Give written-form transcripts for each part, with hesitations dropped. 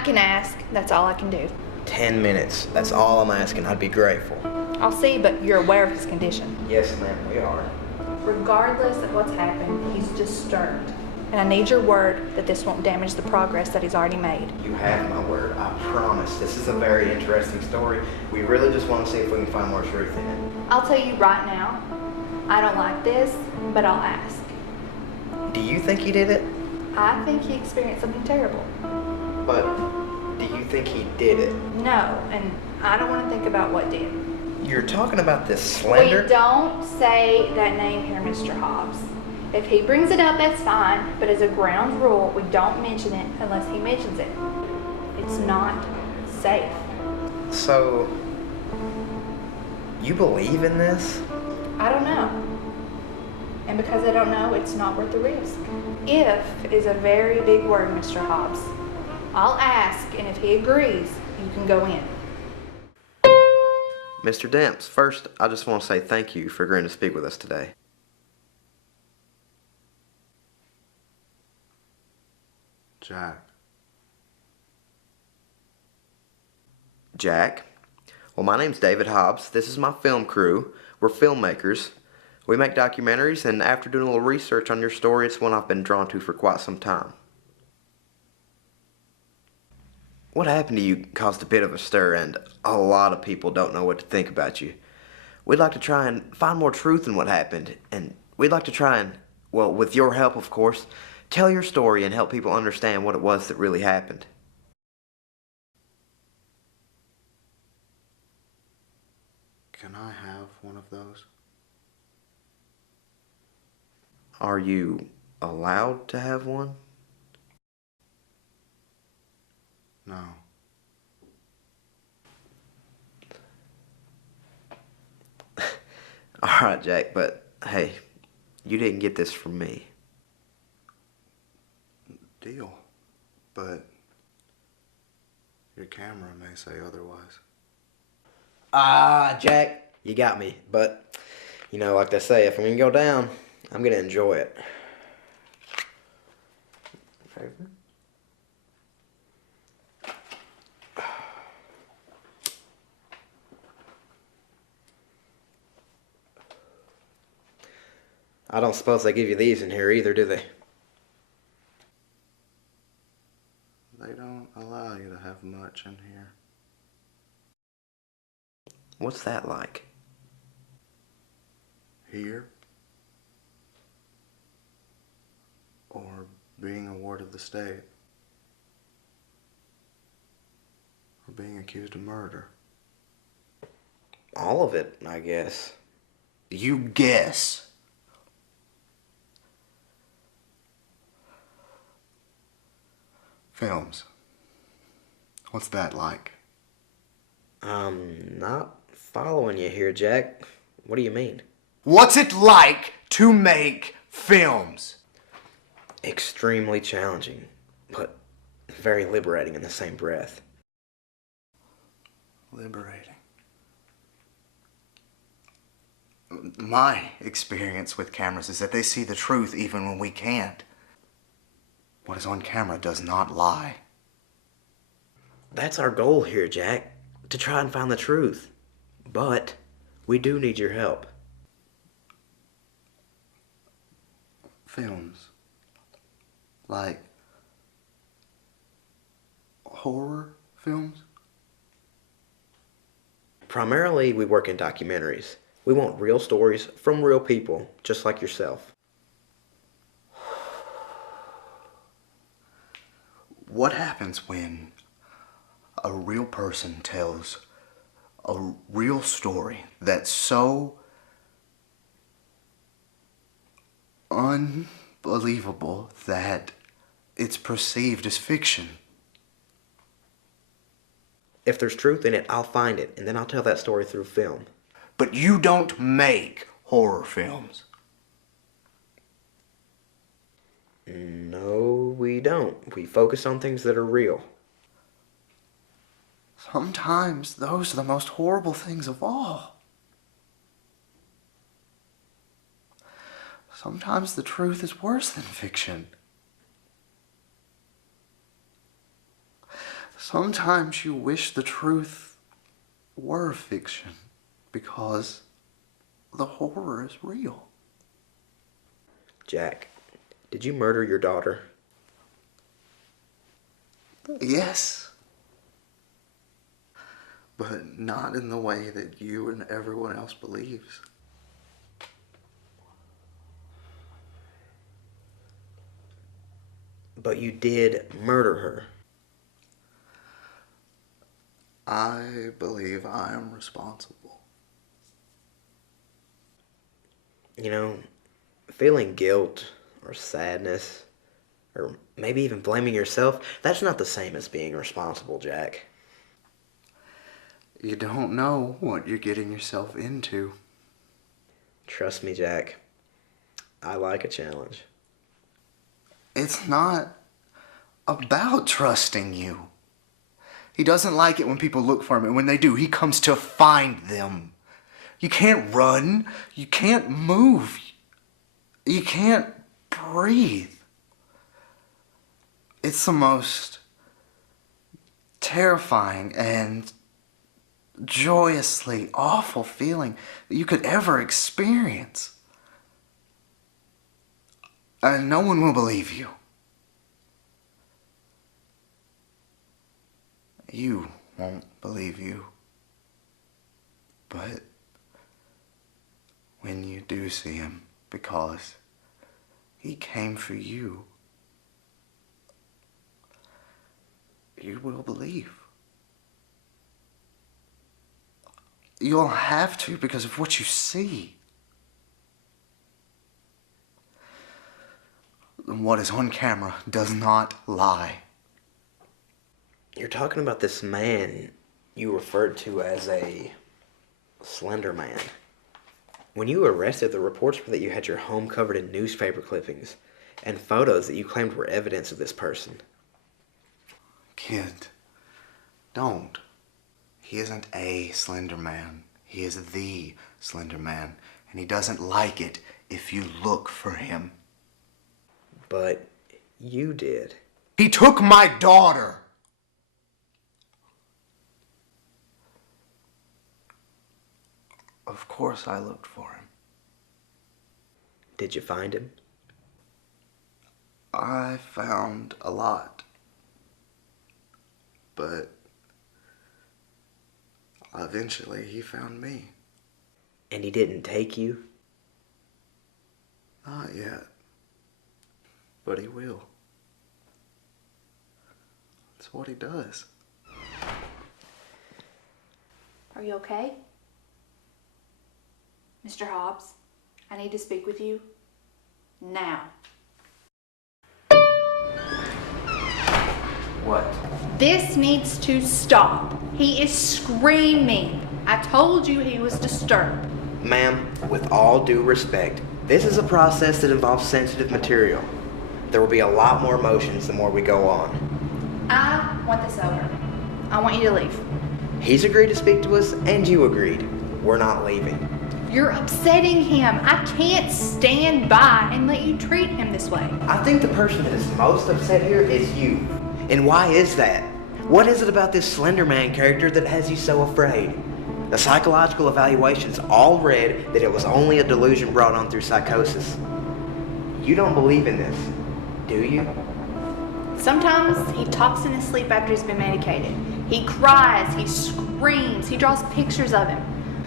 I can ask. That's all I can do. 10 minutes. That's all I'm asking. I'd be grateful. I'll see, but you're aware of his condition. Yes, ma'am, we are. Regardless of what's happened, he's disturbed. And I need your word that this won't damage the progress that he's already made. You have my word. I promise. This is a very interesting story. We really just want to see if we can find more truth in it. I'll tell you right now, I don't like this, but I'll ask. Do you think he did it? I think he experienced something terrible. But do you think he did it? No, and I don't want to think about what did. You're talking about this Slender? We don't say that name here, Mr. Hobbs. If he brings it up, that's fine, but as a ground rule, we don't mention it unless he mentions it. It's not safe. So, you believe in this? I don't know. And because I don't know, it's not worth the risk. If is a very big word, Mr. Hobbs. I'll ask, and if he agrees, you can go in. Mr. Demps, first, I just want to say thank you for agreeing to speak with us today. Jack. Jack? Well, my name's David Hobbs. This is my film crew. We're filmmakers. We make documentaries, and after doing a little research on your story, it's one I've been drawn to for quite some time. What happened to you caused a bit of a stir, and a lot of people don't know what to think about you. We'd like to try and find more truth in what happened, and we'd like to try and, well, with your help, of course, tell your story and help people understand what it was that really happened. Can I have one of those? Are you allowed to have one? No. Alright, Jack, but hey, you didn't get this from me. Deal. But your camera may say otherwise. Ah, Jack, you got me. But, you know, like they say, if I'm gonna go down, I'm gonna enjoy it. Favorite? I don't suppose they give you these in here either, do they? They don't allow you to have much in here. What's that like? Here? Or being a ward of the state? Or being accused of murder? All of it, I guess. You guess. Films. What's that like? I'm not following you here, Jack. What do you mean? What's it like to make films? Extremely challenging, but very liberating in the same breath. Liberating. My experience with cameras is that they see the truth even when we can't. What is on camera does not lie. That's our goal here, Jack, to try and find the truth. But we do need your help. Films. Like horror films? Primarily, we work in documentaries. We want real stories from real people, just like yourself. What happens when a real person tells a real story that's so unbelievable that it's perceived as fiction? If there's truth in it, I'll find it, and then I'll tell that story through film. But you don't make horror films. No, we don't. We focus on things that are real. Sometimes those are the most horrible things of all. Sometimes the truth is worse than fiction. Sometimes you wish the truth were fiction because the horror is real. Jack, did you murder your daughter? Yes. But not in the way that you and everyone else believes. But you did murder her. I believe I am responsible. You know, feeling guilt or sadness, or maybe even blaming yourself, that's not the same as being responsible, Jack. You don't know what you're getting yourself into. Trust me, Jack. I like a challenge. It's not about trusting you. He doesn't like it when people look for him, and when they do, he comes to find them. You can't run. You can't move. You can't breathe. It's the most terrifying and joyously awful feeling that you could ever experience. And no one will believe you. You won't believe you. But when you do see him, because he came for you, you will believe. You'll have to because of what you see. And what is on camera does not lie. You're talking about this man you referred to as a Slender Man. When you were arrested, the reports were that you had your home covered in newspaper clippings and photos that you claimed were evidence of this person. Kid, don't. He isn't a Slender Man. He is the Slender Man. And he doesn't like it if you look for him. But you did. He took my daughter! Of course I looked for him. Did you find him? I found a lot. But eventually he found me. And he didn't take you? Not yet. But he will. That's what he does. Are you okay? Mr. Hobbs, I need to speak with you now. What? This needs to stop. He is screaming. I told you he was disturbed. Ma'am, with all due respect, this is a process that involves sensitive material. There will be a lot more emotions the more we go on. I want this over. I want you to leave. He's agreed to speak to us, and you agreed. We're not leaving. You're upsetting him. I can't stand by and let you treat him this way. I think the person that is most upset here is you. And why is that? What is it about this Slender Man character that has you so afraid? The psychological evaluations all read that it was only a delusion brought on through psychosis. You don't believe in this, do you? Sometimes he talks in his sleep after he's been medicated. He cries, he screams, he draws pictures of him.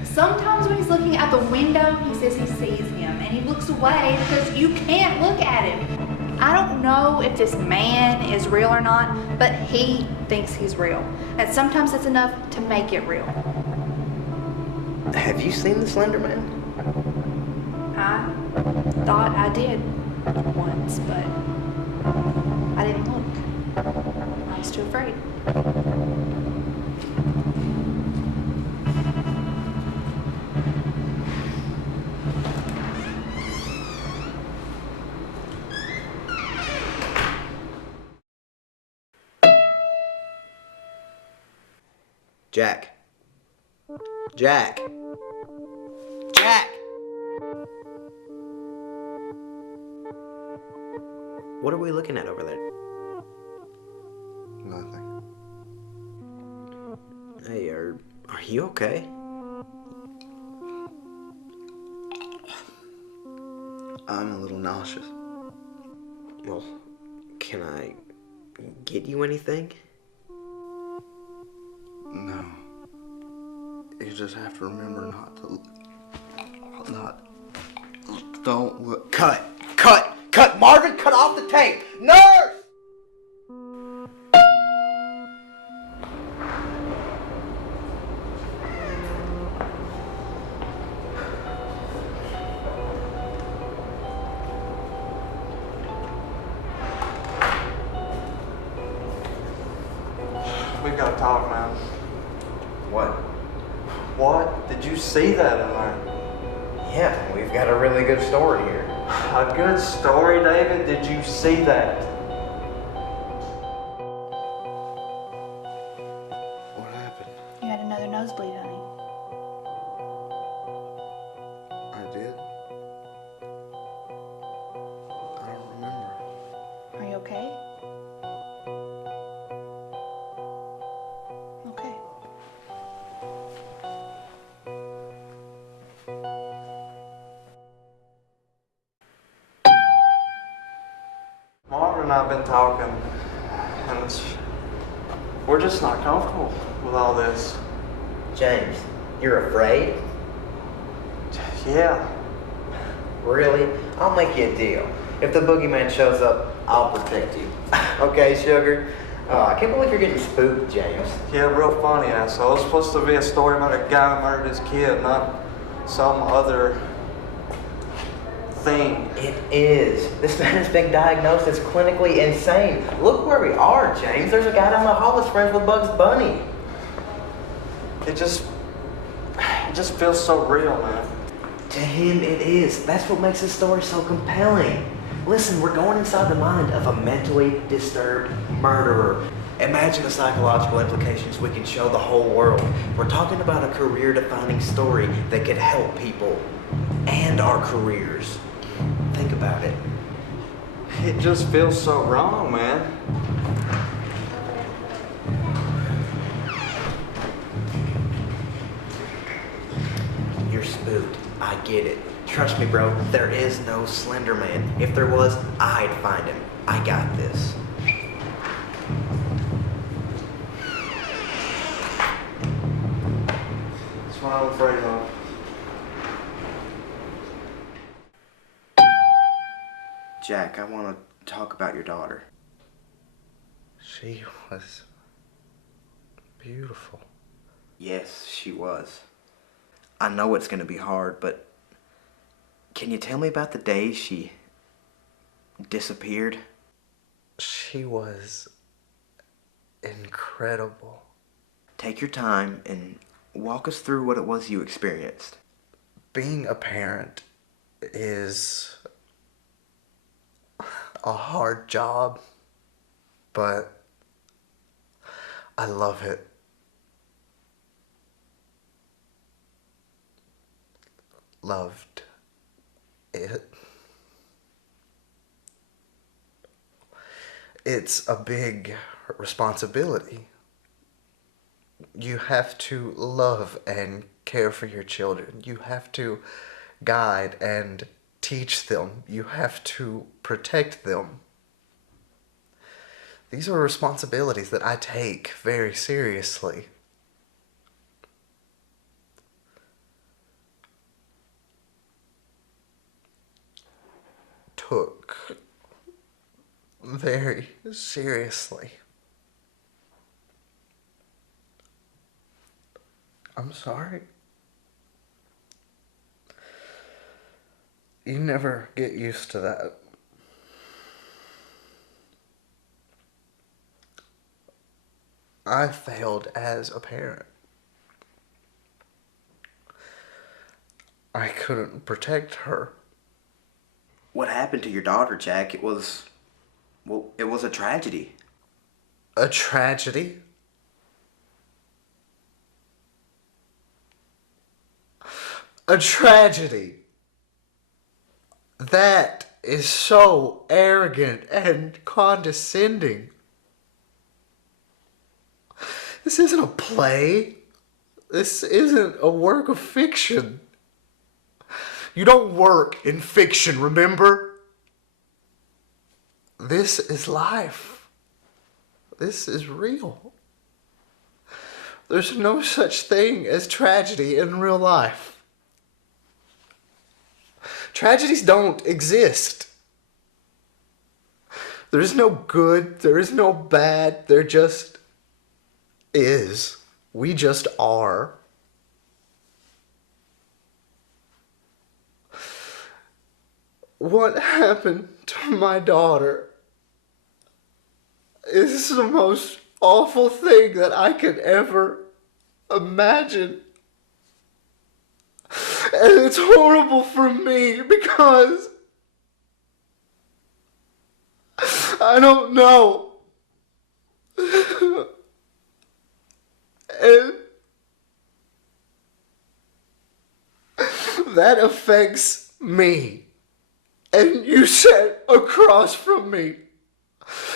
Sometimes when he's looking out the window, he says he sees him and he looks away because you can't look at him. I don't know if this man is real or not, but he thinks he's real. And sometimes that's enough to make it real. Have you seen the Slender Man? I thought I did once, but I didn't look. I was too afraid. Jack. Jack. Jack! What are we looking at over there? Nothing. Hey, are you okay? I'm a little nauseous. Well, can I get you anything? No. You just have to remember don't look. Cut! Marvin, cut off the tape! Nurse! We gotta talk, man. What? What? Did you see that in there? Yeah, we've got a really good story here. A good story, David? Did you see that? What happened? You had another nosebleed, honey. I did? I don't remember. Are you okay? Okay. Marvin and I have been talking, and we're just not comfortable with all this. James, you're afraid? Yeah. Really? I'll make you a deal. If the boogeyman shows up, I'll protect you. Okay, sugar? I can't believe you're getting spooked, James. Yeah, real funny, asshole. It's supposed to be a story about a guy who murdered his kid, not some other thing. It is. This man has been diagnosed as clinically insane. Look where we are, James. There's a guy down the hall that's friends with Bugs Bunny. It just feels so real, man. To him, it is. That's what makes this story so compelling. Listen, we're going inside the mind of a mentally disturbed murderer. Imagine the psychological implications we can show the whole world. We're talking about a career-defining story that could help people and our careers. Think about it. It just feels so wrong, man. You're spooked. I get it. Trust me, bro, there is no Slender Man. If there was, I'd find him. I got this. That's what I'm afraid of. Jack, I want to talk about your daughter. She was beautiful. Yes, she was. I know it's going to be hard, but can you tell me about the day she disappeared? She was incredible. Take your time and walk us through what it was you experienced. Being a parent is a hard job, but I love it. Loved it. It's a big responsibility. You have to love and care for your children. You have to guide and teach them. You have to protect them. These are responsibilities that I take very seriously. Took very seriously. I'm sorry. You never get used to that. I failed as a parent. I couldn't protect her. What happened to your daughter, Jack? It was a tragedy. A tragedy? A tragedy. That is so arrogant and condescending. This isn't a play. This isn't a work of fiction. You don't work in fiction, remember? This is life. This is real. There's no such thing as tragedy in real life. Tragedies don't exist. There is no good, there is no bad, there just is. We just are. What happened to my daughter is the most awful thing that I could ever imagine. And it's horrible for me because I don't know. And that affects me. And you sat across from me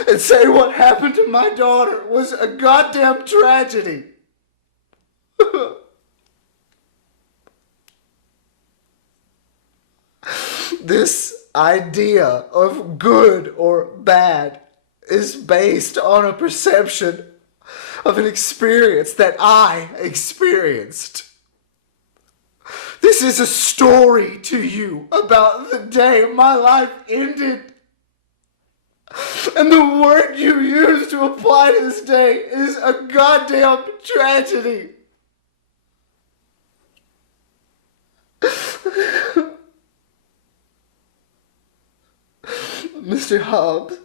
and say what happened to my daughter was a goddamn tragedy. This idea of good or bad is based on a perception of an experience that I experienced. This is a story to you about the day my life ended. And the word you use to apply to this day is a goddamn tragedy. Mr. Hobbs,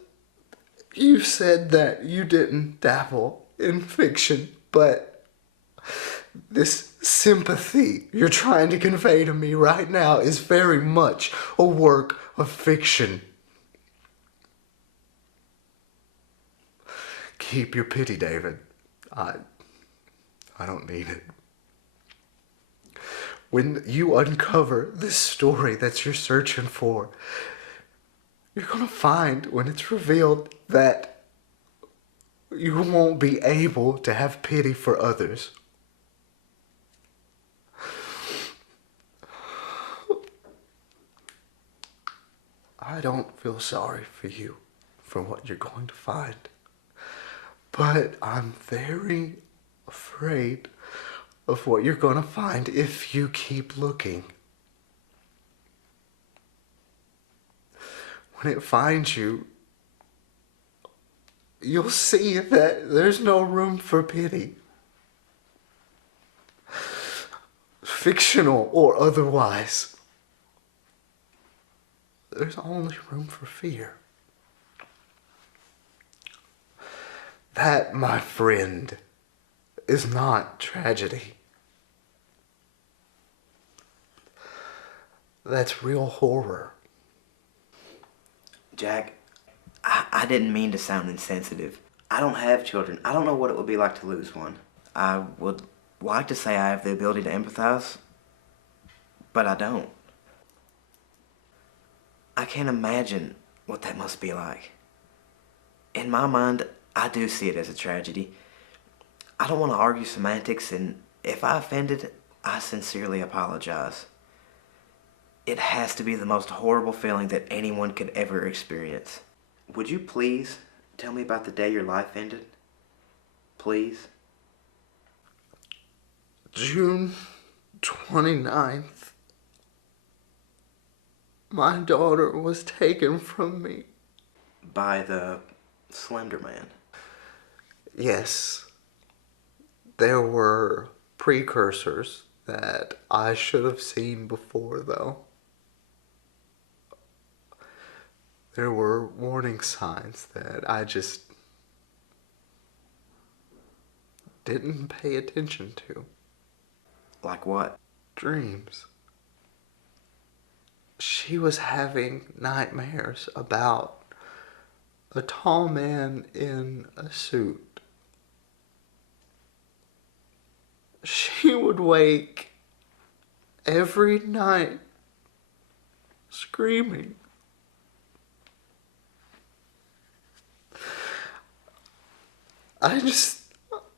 you said that you didn't dabble in fiction, but this sympathy you're trying to convey to me right now is very much a work of fiction. Keep your pity, David. I don't need it. When you uncover this story that you're searching for, you're gonna find when it's revealed that you won't be able to have pity for others. I don't feel sorry for you for what you're going to find, but I'm very afraid of what you're going to find if you keep looking. When it finds you, you'll see that there's no room for pity. Fictional or otherwise. There's only room for fear. That, my friend, is not tragedy. That's real horror. Jack, I didn't mean to sound insensitive. I don't have children. I don't know what it would be like to lose one. I would like to say I have the ability to empathize, but I don't. I can't imagine what that must be like. In my mind, I do see it as a tragedy. I don't want to argue semantics, and if I offended, I sincerely apologize. It has to be the most horrible feeling that anyone could ever experience. Would you please tell me about the day your life ended? Please? June 29th. My daughter was taken from me. By the Slender Man. Yes. There were precursors that I should have seen before, though. There were warning signs that I just didn't pay attention to. Like what? Dreams. She was having nightmares about a tall man in a suit. She would wake every night screaming.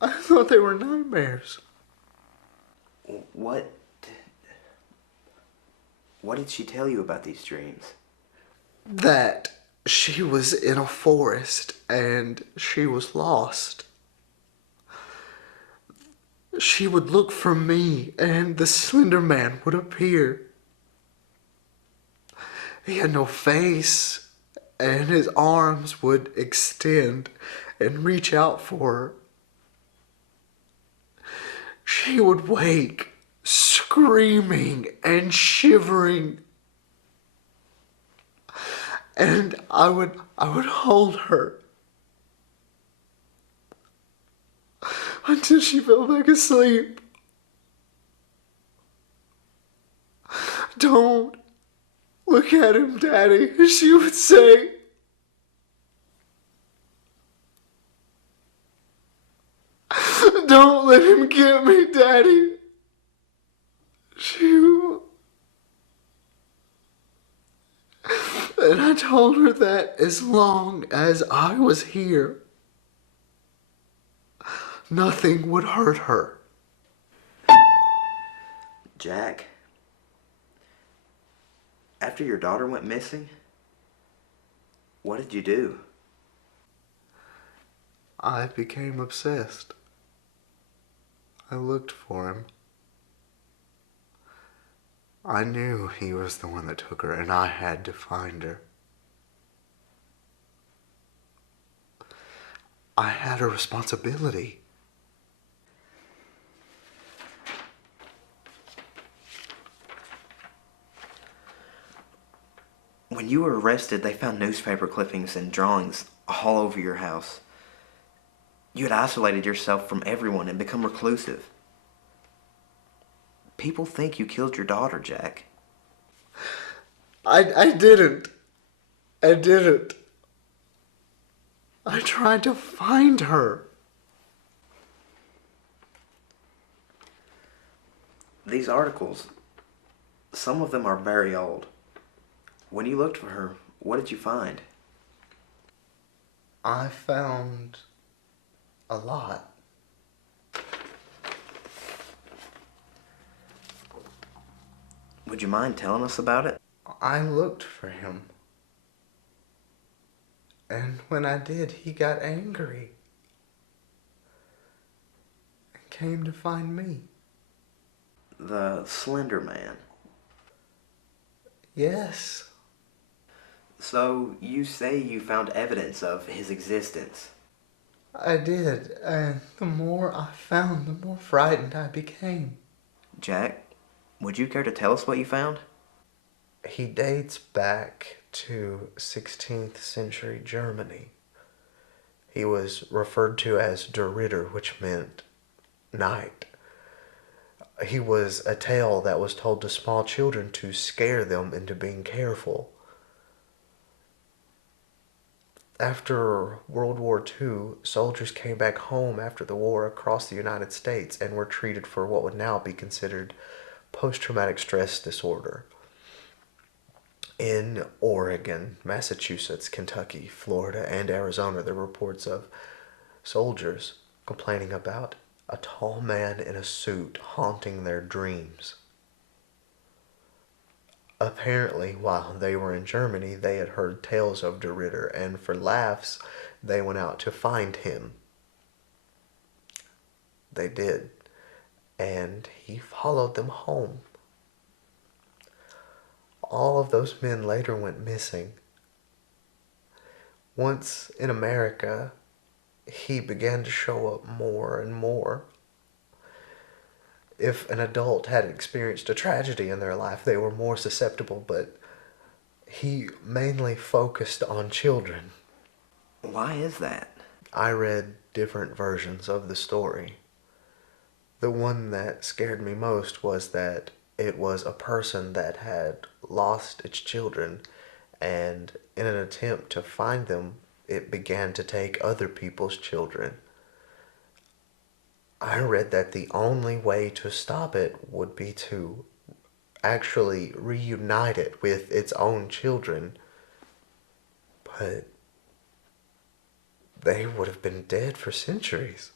I thought they were nightmares. What did she tell you about these dreams? That she was in a forest and she was lost. She would look for me and the Slender Man would appear. He had no face and his arms would extend and reach out for her. She would wake, screaming and shivering. And I would hold her until she fell back asleep. "Don't look at him, Daddy," she would say. "Don't let him get me, Daddy." And I told her that as long as I was here, nothing would hurt her. Jack, after your daughter went missing, what did you do? I became obsessed. I looked for him. I knew he was the one that took her, and I had to find her. I had a responsibility. When you were arrested, they found newspaper clippings and drawings all over your house. You had isolated yourself from everyone and become reclusive. People think you killed your daughter, Jack. I didn't. I didn't. I tried to find her. These articles, some of them are very old. When you looked for her, what did you find? I found a lot. Would you mind telling us about it? I looked for him. And when I did, he got angry and came to find me. The Slender Man. Yes. So you say you found evidence of his existence. I did, and the more I found, the more frightened I became. Jack, would you care to tell us what you found? He dates back to 16th century Germany. He was referred to as Der Ritter, which meant knight. He was a tale that was told to small children to scare them into being careful. After World War II, soldiers came back home after the war across the United States and were treated for what would now be considered post-traumatic stress disorder. In Oregon, Massachusetts, Kentucky, Florida, and Arizona, there were reports of soldiers complaining about a tall man in a suit haunting their dreams. Apparently, while they were in Germany, they had heard tales of Der Ritter, and for laughs, they went out to find him. They did, and he followed them home. All of those men later went missing. Once in America, he began to show up more and more. If an adult had experienced a tragedy in their life, they were more susceptible, but he mainly focused on children. Why is that? I read different versions of the story. The one that scared me most was that it was a person that had lost its children, and in an attempt to find them, it began to take other people's children. I read that the only way to stop it would be to actually reunite it with its own children, but they would have been dead for centuries.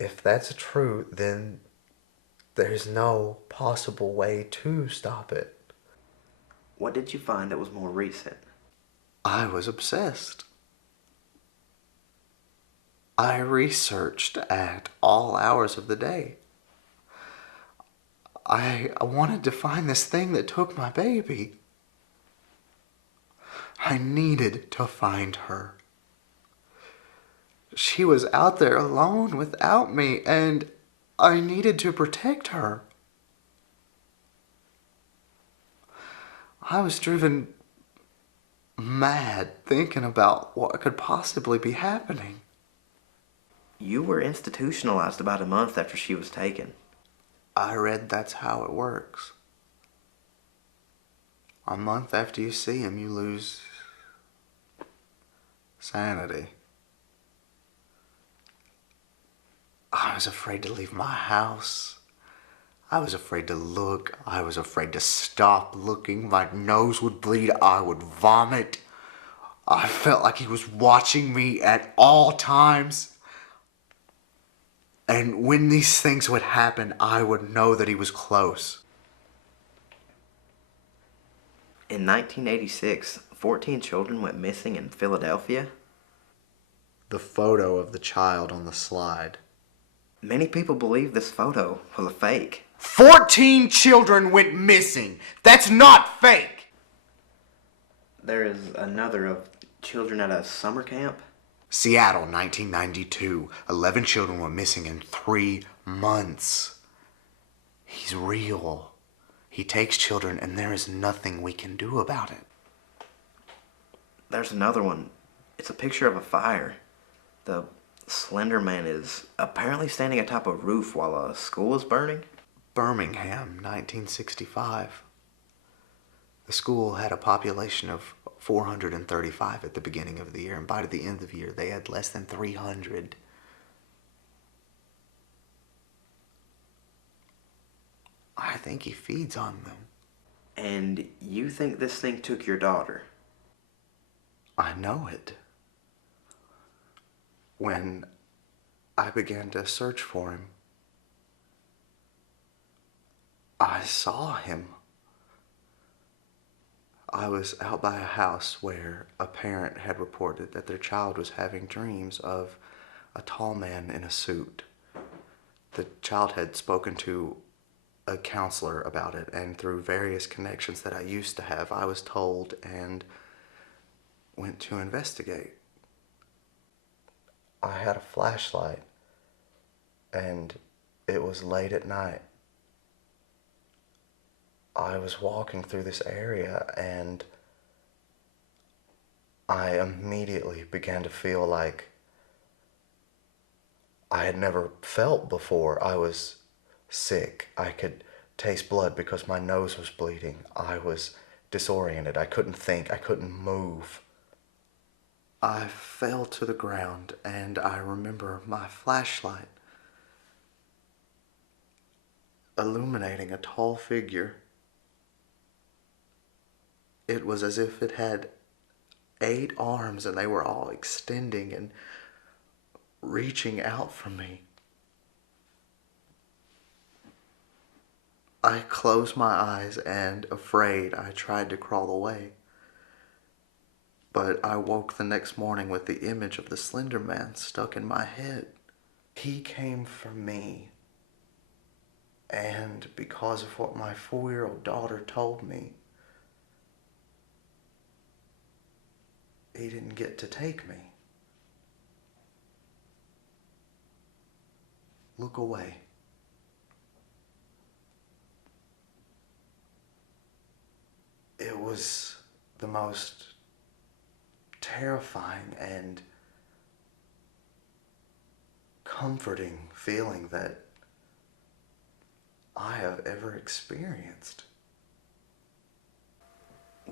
If that's true, then there's no possible way to stop it. What did you find that was more recent? I was obsessed. I researched at all hours of the day. I wanted to find this thing that took my baby. I needed to find her. She was out there alone without me, and I needed to protect her. I was driven mad thinking about what could possibly be happening. You were institutionalized about a month after she was taken. I read that's how it works. A month after you see him, you lose sanity. I was afraid to leave my house. I was afraid to look. I was afraid to stop looking. My nose would bleed. I would vomit. I felt like he was watching me at all times. And when these things would happen, I would know that he was close. In 1986, 14 children went missing in Philadelphia. The photo of the child on the slide. Many people believe this photo was a fake. 14 children went missing. That's not fake. There is another of children at a summer camp. Seattle, 1992. 11 children went missing in 3 months. He's real. He takes children, and there is nothing we can do about it. There's another one. It's a picture of a fire. The Slender Man is apparently standing atop a roof while a school is burning. Birmingham, 1965. The school had a population of 435 at the beginning of the year, and by the end of the year, they had less than 300. I think he feeds on them. And you think this thing took your daughter? I know it. When I began to search for him, I saw him. I was out by a house where a parent had reported that their child was having dreams of a tall man in a suit. The child had spoken to a counselor about it, and through various connections that I used to have, I was told and went to investigate. I had a flashlight, and it was late at night. I was walking through this area, and I immediately began to feel like I had never felt before. I was sick. I could taste blood because my nose was bleeding. I was disoriented. I couldn't think. I couldn't move. I fell to the ground, and I remember my flashlight illuminating a tall figure. It was as if it had 8 arms, and they were all extending and reaching out for me. I closed my eyes, and afraid, I tried to crawl away. But I woke the next morning with the image of the Slender Man stuck in my head. He came for me. And because of what my 4-year-old daughter told me, he didn't get to take me. Look away. It was the most terrifying and comforting feeling that I have ever experienced.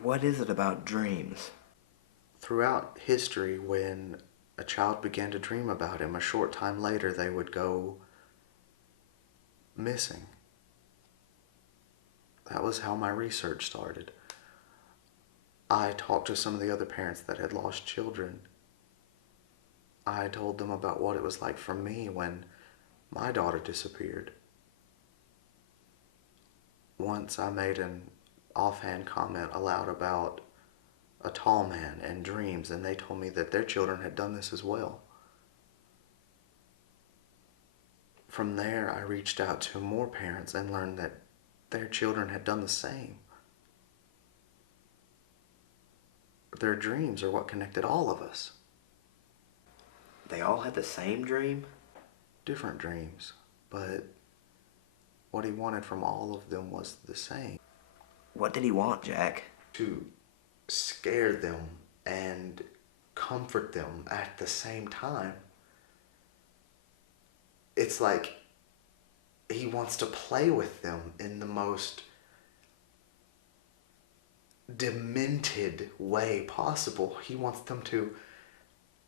What is it about dreams? Throughout history, when a child began to dream about him, a short time later they would go missing. That was how my research started. I talked to some of the other parents that had lost children. I told them about what it was like for me when My daughter disappeared. Once I made an offhand comment aloud about a tall man and dreams, and they told me that their children had done this as well. From there, I reached out to more parents and learned that their children had done the same. Their dreams are what connected all of us. They all had the same dream? Different dreams, but what he wanted from all of them was the same. What did he want, Jack? To scare them and comfort them at the same time. It's like he wants to play with them in the most demented way possible. He wants them to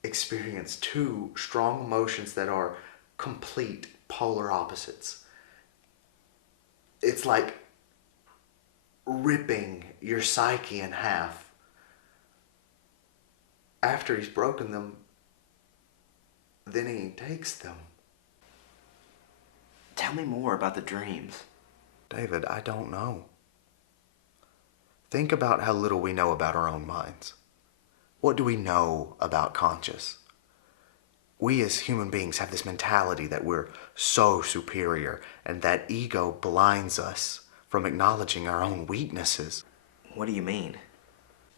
experience two strong emotions that are complete polar opposites. It's like ripping your psyche in half. After he's broken them, then he takes them. Tell me more about the dreams. David, I don't know. Think about how little we know about our own minds. What do we know about conscious? We as human beings have this mentality that we're so superior, and that ego blinds us from acknowledging our own weaknesses. What do you mean?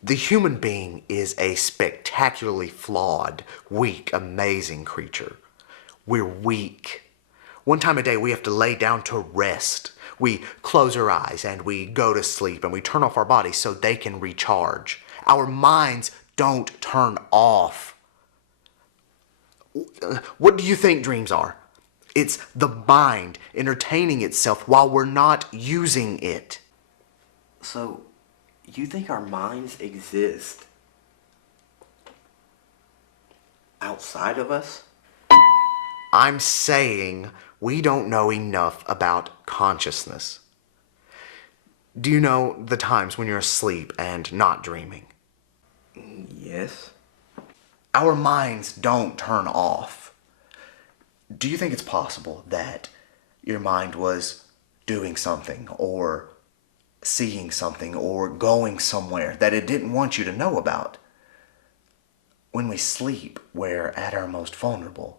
The human being is a spectacularly flawed, weak, amazing creature. We're weak. One time a day we have to lay down to rest. We close our eyes and we go to sleep and we turn off our bodies so they can recharge. Our minds don't turn off. What do you think dreams are? It's the mind entertaining itself while we're not using it. So, you think our minds exist outside of us? I'm saying we don't know enough about consciousness. Do you know the times when you're asleep and not dreaming? Yes. Our minds don't turn off. Do you think it's possible that your mind was doing something or seeing something or going somewhere that it didn't want you to know about? When we sleep, we're at our most vulnerable.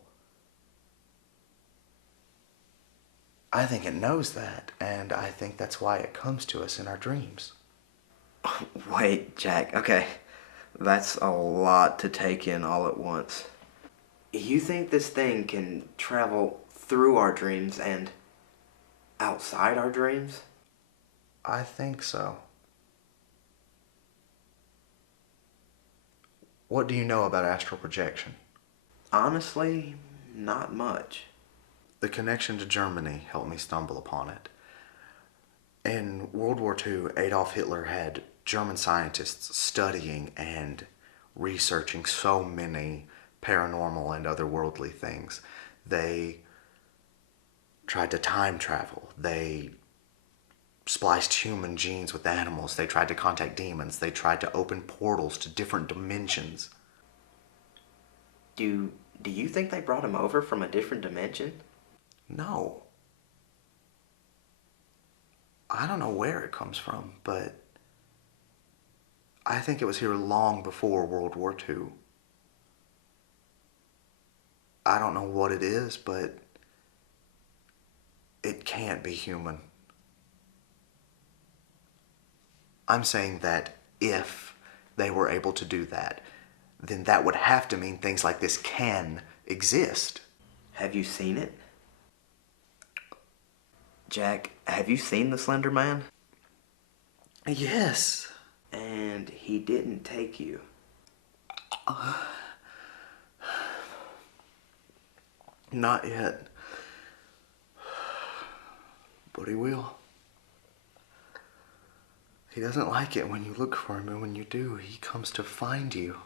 I think it knows that, and I think that's why it comes to us in our dreams. Wait, Jack, okay. That's a lot to take in all at once. You think this thing can travel through our dreams and outside our dreams? I think so. What do you know about astral projection? Honestly, not much. The connection to Germany helped me stumble upon it. In World War II, Adolf Hitler had German scientists studying and researching so many paranormal and otherworldly things. They tried to time travel. They spliced human genes with animals. They tried to contact demons. They tried to open portals to different dimensions. Do you think they brought him over from a different dimension? No. I don't know where it comes from, but I think it was here long before World War II. I don't know what it is, but it can't be human. I'm saying that if they were able to do that, then that would have to mean things like this can exist. Have you seen it? Jack, have you seen the Slender Man? Yes. And he didn't take you. Not yet. But he will. He doesn't like it when you look for him, and when you do, he comes to find you.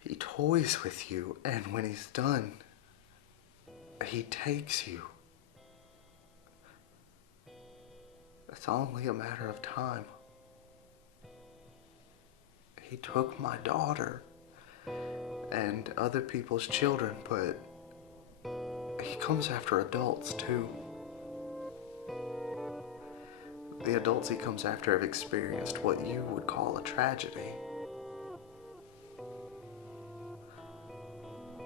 He toys with you, and when he's done, he takes you. It's only a matter of time. He took my daughter and other people's children, but comes after adults, too. The adults he comes after have experienced what you would call a tragedy.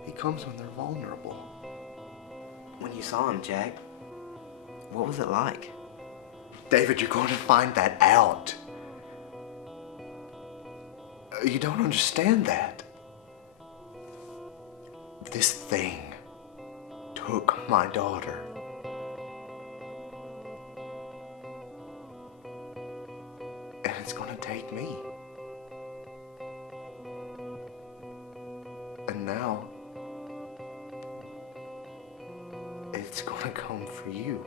He comes when they're vulnerable. When you saw him, Jack, what was it like? David, you're going to find that out. You don't understand that. This thing took my daughter. And it's gonna take me. And now, it's gonna come for you.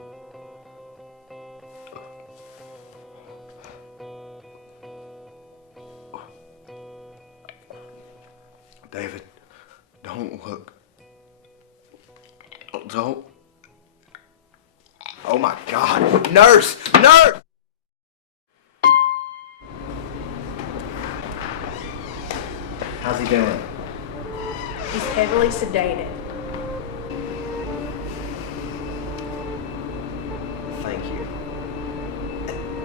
David, don't look. Don't. Oh my God! Nurse! Nurse! How's he doing? He's heavily sedated. Thank you.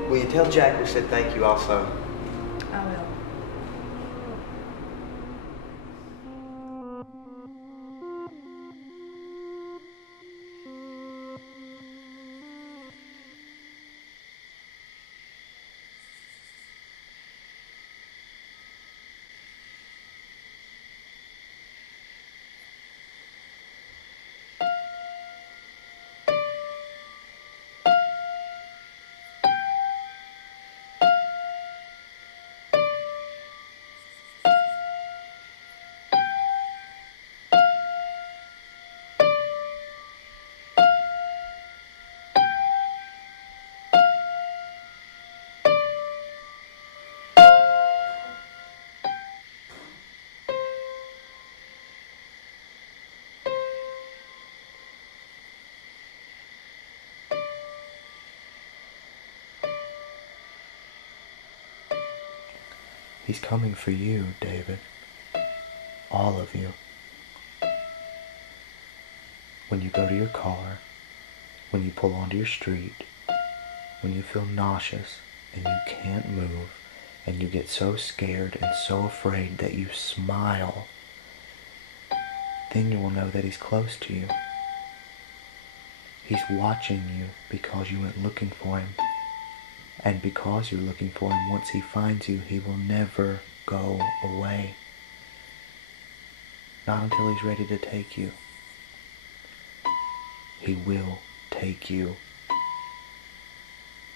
Will you tell Jack we said thank you also? I will. He's coming for you, David. All of you. When you go to your car, when you pull onto your street, when you feel nauseous and you can't move, and you get so scared and so afraid that you smile, then you will know that he's close to you. He's watching you because you went looking for him. And because you're looking for him, once he finds you, he will never go away. Not until he's ready to take you. He will take you.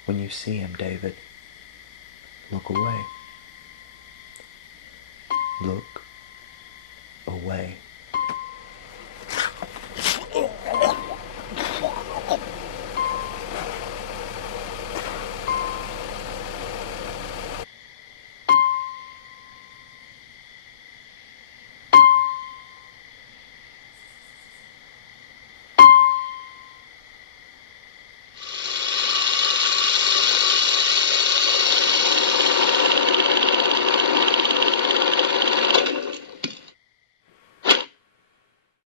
When you see him, David, look away. Look away.